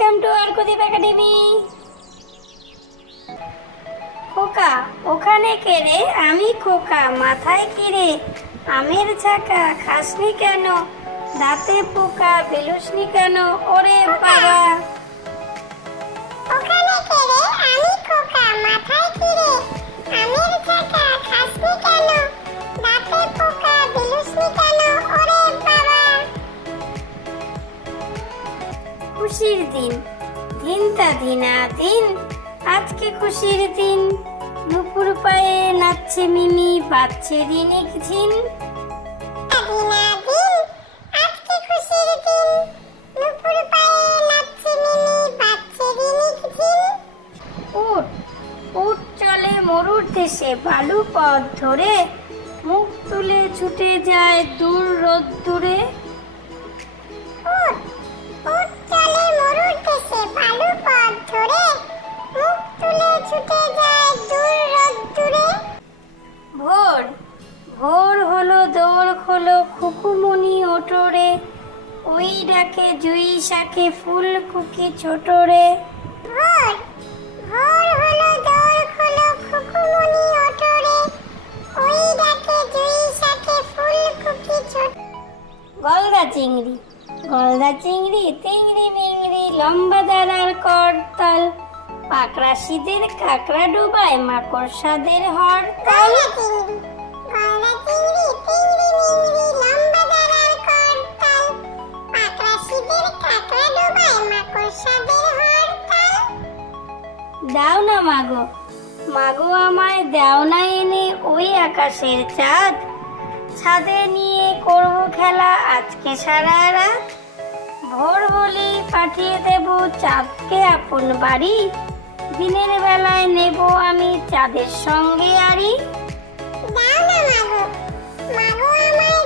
Welcome to আরকুদীপ academy. খোকা ওখানে কে রে? আমি খোকা। মাথায় কি রে? আমের ছাকা। খাসনি কেন? দাঁতে পোকা। বেলুসনি কেন? ওরে বাবা। ওখানে কে রে? আমি খোকা। মাথায় কি রে? আমের ছাকা। খাসনি কেন? দাঁতে পোকা। বেলুসনি কেন? ওরে বাবা। খুশির দিন, দিনটা দিনাদিন, আজকে খুশির দিন। নুপুর পায়ে নাচছে মিমি, বাজছে রিনিক ঝিন। দিনাদিন, আজকে খুশির দিন। নুপুর পায়ে নাচছে মিমি, বাজছে রিনিক ঝিন। উঠ উঠ চলে মরুর দেশে, বালু পথ ধরে মুখ তুলে ছুটে যায় দূর রোদ্দুরে। উঠ উঠ চলে মরুর দেশে, বালু পথ ধরে মুখ তুলে ছুটে যায় দূর রোদ্দুরে। ভোর ভোর হলো, দৌড় খোলো, খুকুমনি ওঠরে, ওই ডাকে জুই শাকে ফুলকুকি ছোটরে। ভোর ভোর হলো, দৌড় খোলো, খুকুমনি ওঠরে, ওই ডাকে জুই শাকে ফুলকুকি ছোট। গলদা চিংড়ি গলদা চিংড়ি, তিংড়ি মিংড়ি, লম্বা দাঁড়ার করতাল, পাকড়া শীতের কাকড়া ডুবায়, মাকড়সাদের হরতাল। গলদা চিংড়ি, তিংড়ি মিংড়ি, লম্বা দাঁড়ার করতাল, পাকড়া শীতের কাকড়া ডোবায়, মাকড়সাদের হরতাল। দাও না মাগো, মাগো আমায় দাও না এনে ওই আকাশের চাঁদ, ছাদে নিয়ে করব খেলা আজকে সারা রাত। ভোর বলি পাঠিয়ে দেব চাঁদকে আপন বাড়ি, দিনের বেলায় নেব আমি চাঁদের সঙ্গে আড়ি। দাও না মাগো, মাগো আমায়